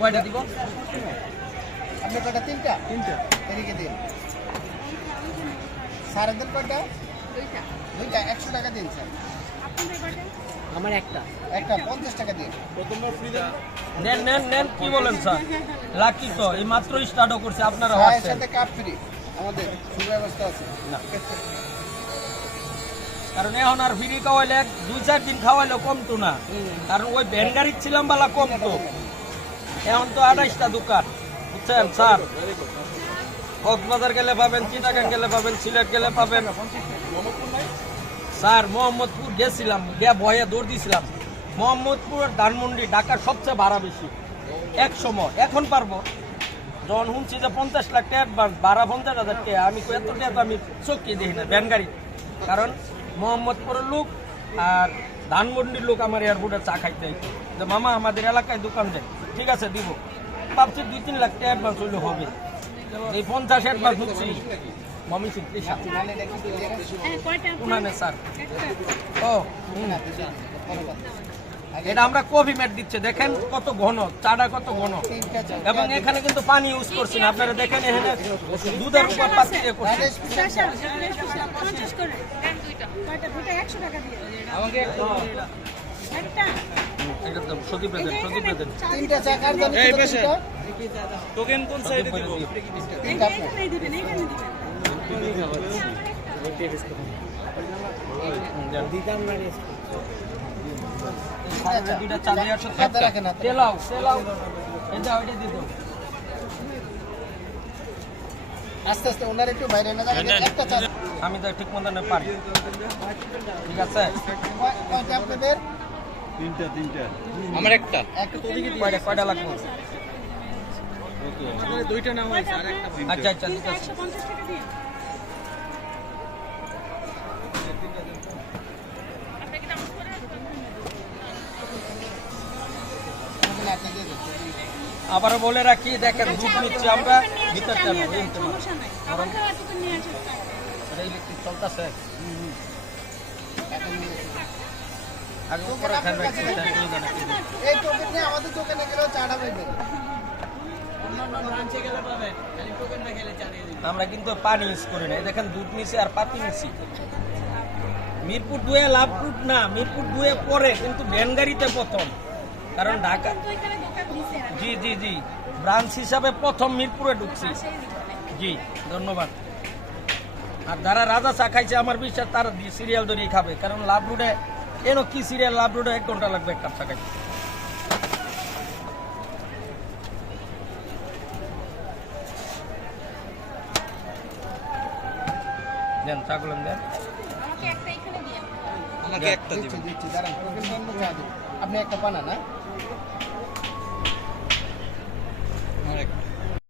কয়টা দিব? আপনি কয়টা? তিনটা এদিকে দিন। সাড়ে দিন কয়টা? দুইটা 100 টাকা দিন স্যার। আমার একটা 50 টাকা দিন। নেন নেন নেন, কি বলেন স্যার? লাকি তো এই মাত্র স্টার্টও করছে, আপনারা চায়ের হচ্ছেন সাথে কাপ ফ্রি আমাদের সুব্যবস্থা আছে। না, কারণ এখন আর ফ্রি খাওয়াইলে 2-4 দিন খাওয়াইলেও কমতো না, কারণ ওই ভ্যান গাড়ি ছিলাম বালা কমতো। এখন তো 28টা দোকান, বুঝছেন স্যার? কক্সবাজার গেলে পাবেন, চিটাগাং গেলে পাবেন, সিলেট গেলে পাবেন। স্যার মোহাম্মদপুর গেছিলাম, গিয়া ভয়ে দৌড় দিয়েছিলাম। মোহাম্মদপুর আর ধানমন্ডি ঢাকার সবচেয়ে ভাড়া বেশি এক সময়। এখন পারবো যখন শুনছি যে 50 লাখ টাকা অ্যাডভান্স, ভাড়া 50,000 টাকা, আমি এত টাকা আমি চোখে দেখি না ভ্যান গাড়ি। কারণ মোহাম্মদপুরের লোক আর ধানমন্ডির লোক আমার এয়ারপোর্টে চা খাইতে হইতো যে মামা আমাদের এলাকায় দোকান দেন, ঠিক আছে দিব। ভাবছি 2-3 লাখ টাকা অ্যাডভান্স হইলে হবে, এই 50 অ্যাডভান্স হচ্ছি। মমি সিং স্যার, ও এটা আমরা কফি ম্যাট দিচ্ছে, দেখেন কত ঘন চাটা, কত ঘন। এবং এখানে কিন্তু পানি ইউজ করছি না, আপনারা দেখেন এখানে দুধের উপর পাতি দিয়ে করছি। তিনটা চা কার জন্য? টোকেন কোন সাইডে দিব? দুইটা চা দিয়ে আসো, তেলাও তেলাও এটা ওইটা দিয়ে দাও। আস্তে আস্তে ওনার একটু বাইরে না যাবেন। একটা চা আমি তো ঠিক মতো না পারি, ঠিক আছে? কয়টা আপনাদের? তিনটা আমার একটা কয়টা লাগবে? দুইটা নাম হয়েছে আর একটা আচ্ছা আচ্ছা ঠিক আছে। আবারও বলে রাখি, দেখেন দুধ নিচ্ছি আমরা ভিতর ইলেকট্রিক চলতেছে। আগে উপরে খাবে, এই টোকেন নিয়ে আমাদের দোকানে গেলেও চাটা পাইবেন। আমরা কিন্তু পানি ইউজ করি না, দেখেন দুধ নিছি আর পাতি নিছি। মিরপুর 2 লাভপুর না, মিরপুর 2 পরে, কিন্তু ভ্যান গাড়িতে প্রথম। কারণ ঢাকা, জি জি জি, ব্রাঞ্চ হিসাবে প্রথম মিরপুরে ঢুকছি। জি ধন্যবাদ। আর যারা রাজা চা খাইছে আমার বিশ্বাস তারা সিরিয়াল ধরেই খাবে, কারণ লাভ রোডে এন কি সিরিয়াল, লাভ রোডে 1 ঘন্টা লাগবে এক কাপ চা খাইতে। দেন চাগুলাম দেন, আমাকে একটা দিবেন। দিচ্ছি দাঁড়ান, টোকেন বন্ধ করে দিন। আপনি একটা পানা না?